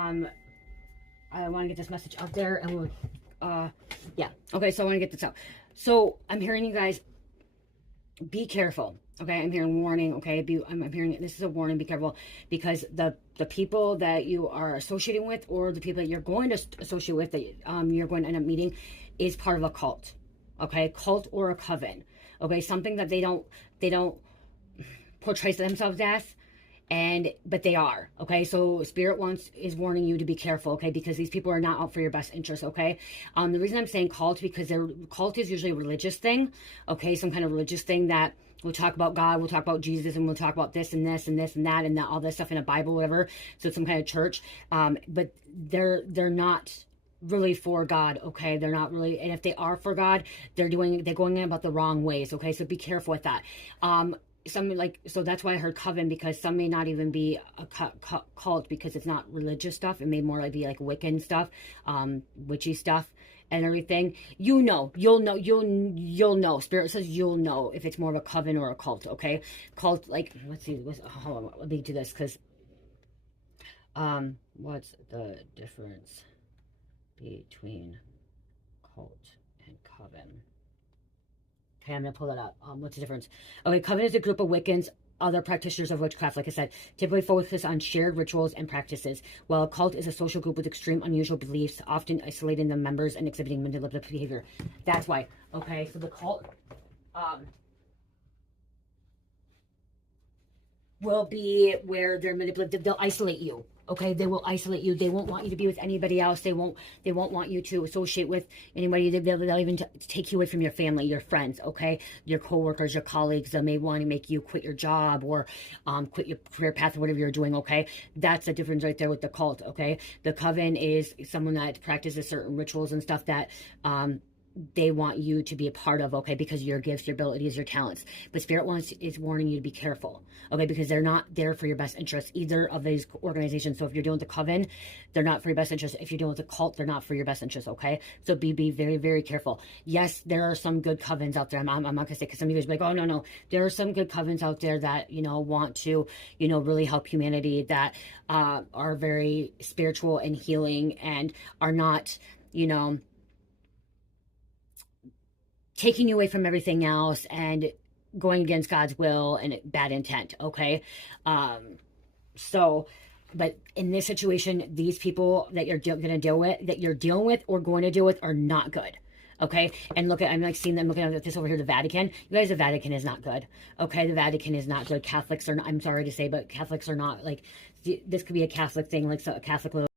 Um, I want to get this message out there, and yeah. Okay, so I want to get this out. So I'm hearing you guys be careful. Okay, I'm hearing warning. Okay, I'm hearing this is a warning. Be careful, because the people that you are associating with, or the people that you're going to associate with, that you're going to end up meeting, is part of a cult. Okay, cult or a coven. Okay, something that they don't portray themselves as, but they are. Okay, so spirit is warning you to be careful. Okay, because these people are not out for your best interest. Okay, the reason I'm saying cult, because cult is usually a religious thing. Okay, some kind of religious thing that we'll talk about God, we'll talk about Jesus, and we'll talk about this and this and this and that and that, all this stuff in a Bible, whatever. So it's some kind of church, but they're not really for God. Okay, they're not really, and if they are for God, they're going about the wrong ways. Okay, so be careful with that. So that's why I heard coven, because some may not even be a cult, because it's not religious stuff. It may more like be like Wiccan stuff, witchy stuff and everything. You'll know. Spirit says you'll know if it's more of a coven or a cult. Okay, cult, like, let's see, hold on, let me do this, because what's the difference between cult and coven? Okay, I'm going to pull that up. What's the difference? Okay, coven is a group of Wiccans, other practitioners of witchcraft, like I said, typically focus on shared rituals and practices, while a cult is a social group with extreme unusual beliefs, often isolating the members and exhibiting manipulative behavior. That's why. Okay, so the cult will be where they're manipulative. They'll isolate you. Okay, they will isolate you. They won't want you to be with anybody else. They won't want you to associate with anybody. They'll even take you away from your family, your friends. Okay, your coworkers, your colleagues. They may want to make you quit your job, or quit your career path, or whatever you're doing. Okay, that's the difference right there with the cult. Okay, the coven is someone that practices certain rituals and stuff that they want you to be a part of, okay, because of your gifts, your abilities, your talents. But Spirit is warning you to be careful, okay, because they're not there for your best interest, either of these organizations. So if you're dealing with the coven, they're not for your best interest. If you're dealing with a cult, they're not for your best interest, okay? So be very, very careful. Yes, there are some good covens out there. I'm not going to say, because some of you guys are like, oh, no. There are some good covens out there that, want to, really help humanity, that are very spiritual and healing, and are not, taking you away from everything else and going against God's will and bad intent. Okay. But in this situation, these people that you're going to deal with, that you're dealing with or going to deal with, are not good. Okay. And I'm like seeing them looking at this over here, the Vatican. You guys, the Vatican is not good. Okay. The Vatican is not good. Catholics are not, I'm sorry to say, but Catholics are not, like, this could be a Catholic thing, like, so a Catholic